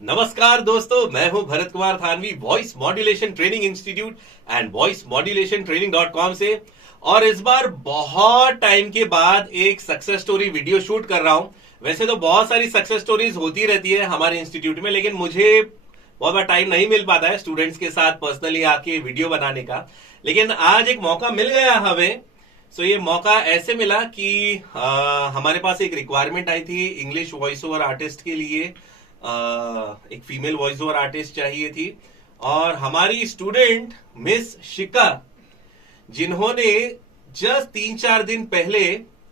नमस्कार दोस्तों, मैं हूं Bharat Kumar Thanvi voice modulation training institute and voice modulation training dot com से। और इस बार बहुत टाइम के बाद एक सक्सेस स्टोरी वीडियो शूट कर रहा हूं। वैसे तो बहुत सारी सक्सेस स्टोरीज होती रहती है हमारे इंस्टीट्यूट में, लेकिन मुझे बहुत बार टाइम नहीं मिल पाता है स्टूडेंट्स के साथ पर्सनली आके वीडियो बनाने का। लेकिन आज एक मौका मिल गया हमें। ये मौका ऐसे मिला कि हमारे पास एक रिक्वायरमेंट आई थी इंग्लिश वॉइस ओवर आर्टिस्ट के लिए। एक फीमेल वॉइस ओवर आर्टिस्ट चाहिए थी और हमारी स्टूडेंट मिस शिका, जिन्होंने जस्ट 3-4 दिन पहले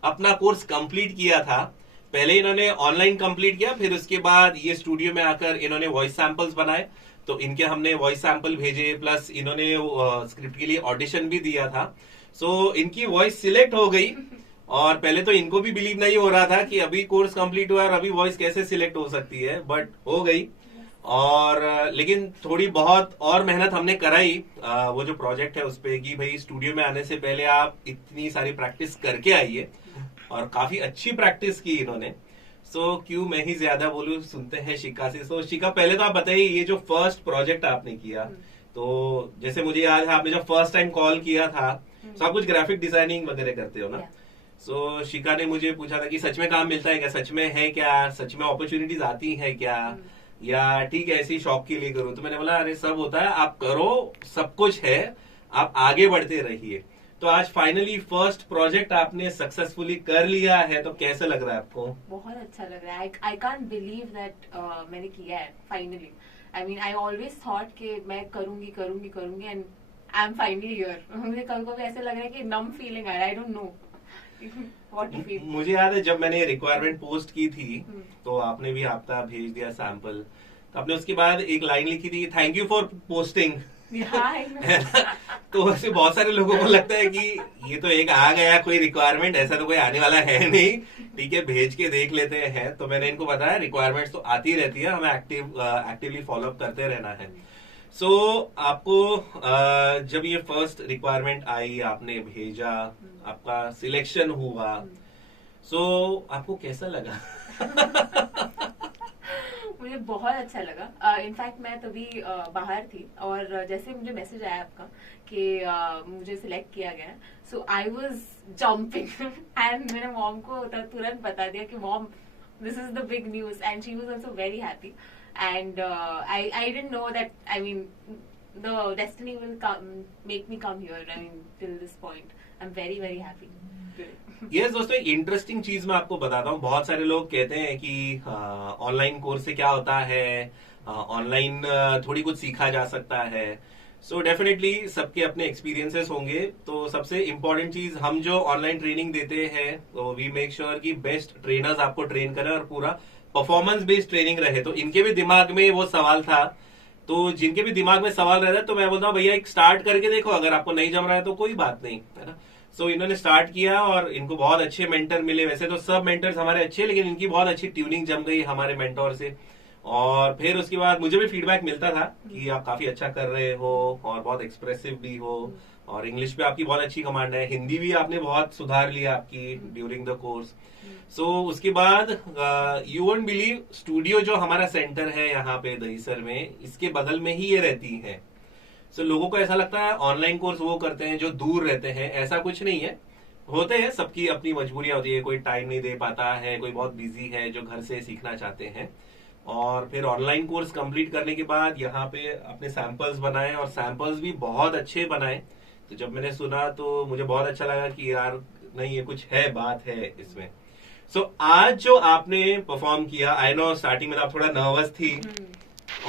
अपना कोर्स कंप्लीट किया था। पहले इन्होंने ऑनलाइन कंप्लीट किया, फिर उसके बाद ये स्टूडियो में आकर इन्होंने वॉइस सैंपल्स बनाए। तो इनके हमने वॉइस सैंपल भेजे, प्लस इन्होंने स्क्रिप्ट के लिए ऑडिशन भी दिया था। इनकी वॉइस सिलेक्ट हो गई। और पहले तो इनको भी बिलीव नहीं हो रहा था कि अभी कोर्स कंप्लीट हुआ और अभी वॉइस कैसे सिलेक्ट हो सकती है, बट हो गई। और लेकिन थोड़ी बहुत और मेहनत हमने कराई वो जो प्रोजेक्ट है उस पे, कि भाई स्टूडियो में आने से पहले आप इतनी सारी प्रैक्टिस करके आइए। और काफी अच्छी प्रैक्टिस की इन्होंने। क्यों मैं ही ज्यादा बोलूं, सुनते हैं शिका से। शिका, पहले तो आप बताइए, ये जो फर्स्ट प्रोजेक्ट आपने किया, तो जैसे मुझे याद है आपने जब फर्स्ट टाइम कॉल किया था, तो आप कुछ ग्राफिक डिजाइनिंग वगैरह करते हो ना। शिका ने मुझे पूछा था कि सच में काम मिलता है क्या, सच में है क्या, सच में अपॉर्चुनिटीज आती है क्या, या ठीक है ऐसे ही शौक के लिए करो। तो मैंने बोला अरे सब होता है, आप करो, सब कुछ है, आप आगे बढ़ते रहिए। तो आज फाइनली फर्स्ट प्रोजेक्ट आपने सक्सेसफुली कर लिया है, तो कैसा लग रहा है आपको? बहुत अच्छा लग रहा है। आई कांट बिलीव दैट मैंने किया है finally. I mean I always thought कि मैं करूंगी करूंगी करूंगी and I am finally here. मुझे कभी कभी ऐसे लग रहा है कि नम फीलिंग आ रहा है। I don't know what you feel. मुझे याद है जब मैंने रिक्वायरमेंट पोस्ट की थी, तो आपने भी आपका भेज दिया सैंपल। तो आपने उसके बाद एक लाइन लिखी थी, थैंक यू फॉर पोस्टिंग। तो वैसे बहुत सारे लोगों को लगता है कि ये तो एक आ गया कोई रिक्वायरमेंट, ऐसा तो कोई आने वाला है नहीं, ठीक है भेज के देख लेते हैं। तो मैंने इनको बताया रिक्वायरमेंट्स तो आती रहती है, हमें एक्टिवली फॉलो अप करते रहना है। आपको जब ये फर्स्ट रिक्वायरमेंट आई, आपने भेजा, आपका सिलेक्शन हुआ, आपको कैसा लगा? मुझे बहुत अच्छा लगा। इनफैक्ट मैं तभी बाहर थी और जैसे मुझे मैसेज आया आपका कि मुझे सिलेक्ट किया गया, सो आई वाज जंपिंग एंड मैंने मॉम को तुरंत बता दिया कि mom this is the big news and she was also very happy. And I didn't know that, I mean, the destiny will make me come here. I mean, till this point, I'm very very happy. Yes, दोस्तों एक interesting चीज मैं आपको बताता हूँ। बहुत सारे लोग कहते हैं कि ऑनलाइन कोर्स से क्या होता है, ऑनलाइन थोड़ी कुछ सीखा जा सकता है। डेफिनेटली सबके अपने एक्सपीरियंसेस होंगे। तो सबसे इम्पोर्टेंट चीज, हम जो ऑनलाइन ट्रेनिंग देते हैं, तो वी मेक श्योर कि बेस्ट ट्रेनर्स आपको ट्रेन करें और पूरा परफॉर्मेंस बेस्ड ट्रेनिंग रहे। तो इनके भी दिमाग में वो सवाल था, तो जिनके भी दिमाग में सवाल रहता है, तो मैं बोलता हूँ भैया एक स्टार्ट करके देखो, अगर आपको नहीं जम रहा है तो कोई बात नहीं, है ना। इन्होंने स्टार्ट किया और इनको बहुत अच्छे मेंटर मिले। वैसे तो सब मेंटर्स हमारे अच्छे, लेकिन इनकी बहुत अच्छी ट्यूनिंग जम गई हमारे मेंटोर से। और फिर उसके बाद मुझे भी फीडबैक मिलता था कि आप काफी अच्छा कर रहे हो और बहुत एक्सप्रेसिव भी हो, और इंग्लिश पे आपकी बहुत अच्छी कमांड है, हिंदी भी आपने बहुत सुधार लिया आपकी ड्यूरिंग द कोर्स। उसके बाद यू वोंट बिलीव, स्टूडियो जो हमारा सेंटर है यहाँ पे दहीसर में, इसके बगल में ही ये रहती है। लोगों को ऐसा लगता है ऑनलाइन कोर्स वो करते हैं जो दूर रहते हैं, ऐसा कुछ नहीं है। होते हैं, सबकी अपनी मजबूरियां होती है, कोई टाइम नहीं दे पाता है, कोई बहुत बिजी है जो घर से सीखना चाहते हैं। और फिर ऑनलाइन कोर्स कंप्लीट करने के बाद यहाँ पे अपने सैंपल्स बनाए और सैंपल्स भी बहुत अच्छे बनाए। तो जब मैंने सुना तो मुझे बहुत अच्छा लगा कि यार नहीं, ये कुछ है, बात है इसमें। आज जो आपने परफॉर्म किया, आई नो स्टार्टिंग में आप थोड़ा नर्वस थी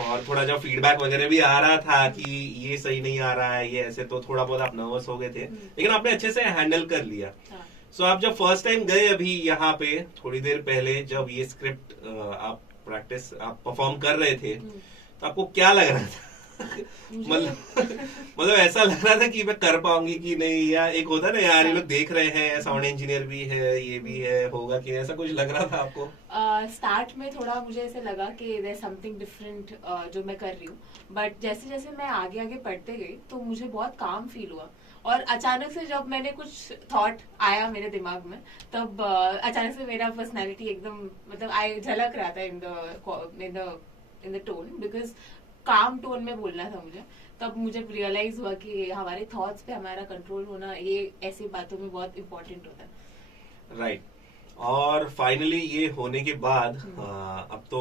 और थोड़ा जो फीडबैक वगैरह भी आ रहा था कि ये सही नहीं आ रहा है, ये ऐसे, तो थोड़ा बहुत आप नर्वस हो गए थे, लेकिन आपने अच्छे से हैंडल कर लिया। आप जब फर्स्ट टाइम गए अभी यहाँ पे, थोड़ी देर पहले जब ये स्क्रिप्ट आप परफॉर्म कर रहे थे, तो आपको क्या लग रहा था? मतलब ऐसा लग रहा था कि मैं कर पाऊंगी कि नहीं, या एक होता ना यार ये लोग देख रहे हैं, साउंड इंजीनियर भी है, ये भी है, होगा कि ऐसा कुछ लग रहा था आपको? स्टार्ट में थोड़ा मुझे ऐसे लगा कि देयर समथिंग डिफरेंट जो मैं कर रही हूँ, बट जैसे जैसे मैं आगे आगे पढ़ते गई तो मुझे बहुत काम फील हुआ। और अचानक से जब मैंने कुछ थॉट आया मेरे दिमाग में, तब अचानक से मेरा पर्सनालिटी एकदम, मतलब आई झलक रहा था in the in the tone, because काम टोन में बोलना था मुझे. तब मुझे रियलाइज हुआ कि हमारे थॉट्स पे हमारा कंट्रोल होना ये ऐसी बातों में बहुत इम्पोर्टेंट होता है. राइट. और फाइनली ये होने के बाद अब तो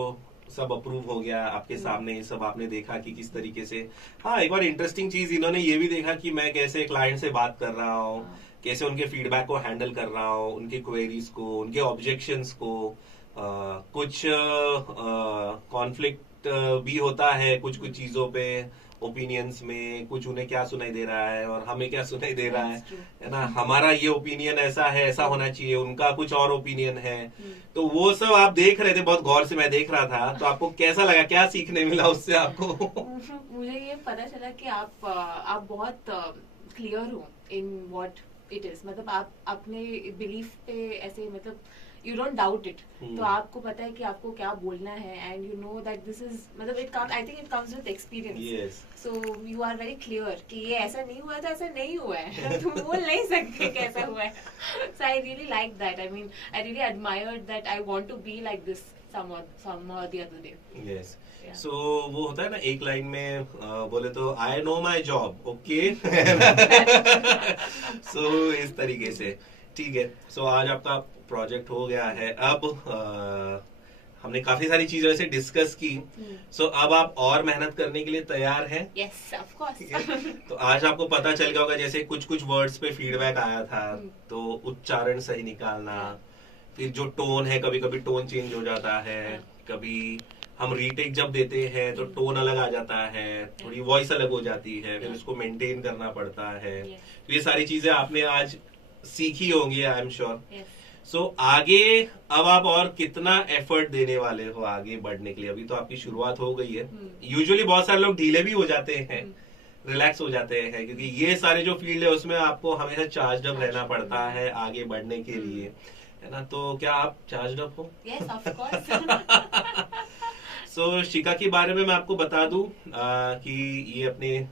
सब अप्रूव हो गया आपके सामने, सब आपने देखा कि किस तरीके से. हाँ, एक बार इंटरेस्टिंग चीज इन्होंने ये भी देखा कि मैं कैसे क्लाइंट से बात कर रहा हूँ, कैसे उनके फीडबैक को हैंडल कर रहा हूँ, उनके क्वेरीज को, उनके ऑब्जेक्शंस को. कुछ कॉन्फ्लिक्ट भी होता है कुछ कुछ चीजों पे, ओपिनियंस में. कुछ उन्हें क्या सुनाई दे रहा है और हमें क्या सुनाई दे रहा है ना. हमारा ये ओपिनियन ऐसा है, ऐसा होना चाहिए, उनका कुछ और ओपिनियन है. तो वो सब आप देख रहे थे, बहुत गौर से मैं देख रहा था. तो आपको कैसा लगा, क्या सीखने मिला उससे आपको? मुझे ये पता चला कि आप बहुत क्लियर हो इन व्हाट इट इज. मतलब आप अपने बिलीफ पे ऐसे, मतलब यू डोंट डाउट इट. तो आपको पता है कि आपको क्या बोलना है, and you know that this is, मतलब it comes, I think it comes with experience. So you are very clear कि ये ऐसा नहीं हुआ तो ऐसा नहीं हुआ है. तुम बोल नहीं सकते कैसा हुआ है. So I really like that. I mean I really admired that. I want to be like this some or the other day. Yes. So वो होता है ना, एक लाइन में बोले तो I know my job. Okay. So इस तरीके से ठीक है. सो आज आपका प्रोजेक्ट हो गया है. अब हमने काफी सारी चीजों से डिस्कस की. सो अब आप और मेहनत करने के लिए तैयार हैं? Yes, of course. तो आज आपको पता चल गया होगा, जैसे कुछ कुछ वर्ड्स पे फीडबैक आया था, तो उच्चारण सही निकालना. फिर जो टोन है, कभी कभी टोन चेंज हो जाता है, कभी हम रीटेक जब देते हैं तो टोन अलग आ जाता है, थोड़ी वॉइस अलग हो जाती है, फिर उसको मेंटेन करना पड़ता है. तो ये सारी चीजें आपने आज सीखी होंगी, आई एम श्योर. सो आगे अब आप और कितना एफर्ट देने वाले हो आगे बढ़ने के लिए? अभी तो आपकी शुरुआत हो गई है. यूजुअली बहुत सारे लोग ढीले भी हो जाते हैं, रिलैक्स हो जाते हैं, क्योंकि ये सारे जो फील्ड है उसमें आपको हमेशा चार्ज अप रहना पड़ता है आगे बढ़ने के लिए, है ना. तो क्या आप चार्ज अप हो? Yes, of course. सो शिका के बारे में मैं आपको बता दूं कि ये अपने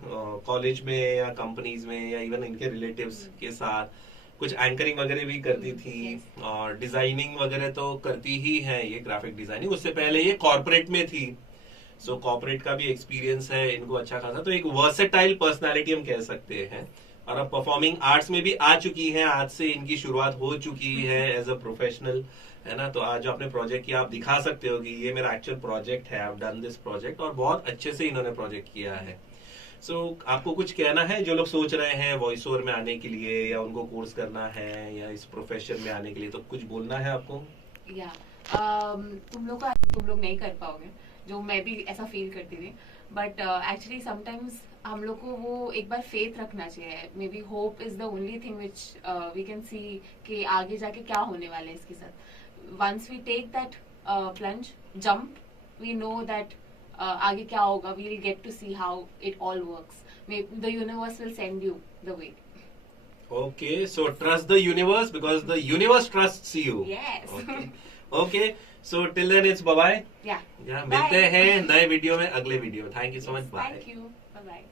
कॉलेज में या कंपनीज में या इवन इनके रिलेटिव्स के साथ कुछ एंकरिंग वगैरह भी करती थी, और डिजाइनिंग वगैरह तो करती ही है, ये ग्राफिक डिजाइनिंग. उससे पहले ये कॉर्पोरेट में थी. सो कॉर्पोरेट का भी एक्सपीरियंस है इनको अच्छा खासा. तो एक वर्सेटाइल पर्सनालिटी हम कह सकते हैं. और अब परफॉर्मिंग आर्ट्स में भी आ चुकी हैं. आज से इनकी शुरुआत हो चुकी है एज अ प्रोफेशनल, है ना. तो आज जो आपने प्रोजेक्ट किया, आप दिखा सकते हो कि ये मेरा एक्चुअल प्रोजेक्ट है, आई डन दिस प्रोजेक्ट. और बहुत अच्छे से इन्होंने प्रोजेक्ट किया है. सो आपको कुछ कहना है जो लोग सोच रहे हैं वॉइस ओवर में आने के लिए, या उनको कोर्स करना है, या इस प्रोफेशन में आने के लिए, तो कुछ बोलना है आपको? या तुम लोग नहीं कर पाओगे, जो मैं भी ऐसा फील करती थी. बट एक्चुअली समटाइम्स हम लोग को वो एक बार फेथ रखना चाहिए. Maybe hope is the only thing which we can see कि आगे जाके क्या होने वाला है इसके साथ. Once we take that plunge, jump, we know that आगे क्या होगा. We will get to see how it all works. The universe will send you the way. Okay, so trust the universe because the universe trusts you. Yes. Okay. So till then it's bye bye. Yeah. मिलते हैं नए video में, अगले video. Thank you so much. Bye. Thank you. Bye bye.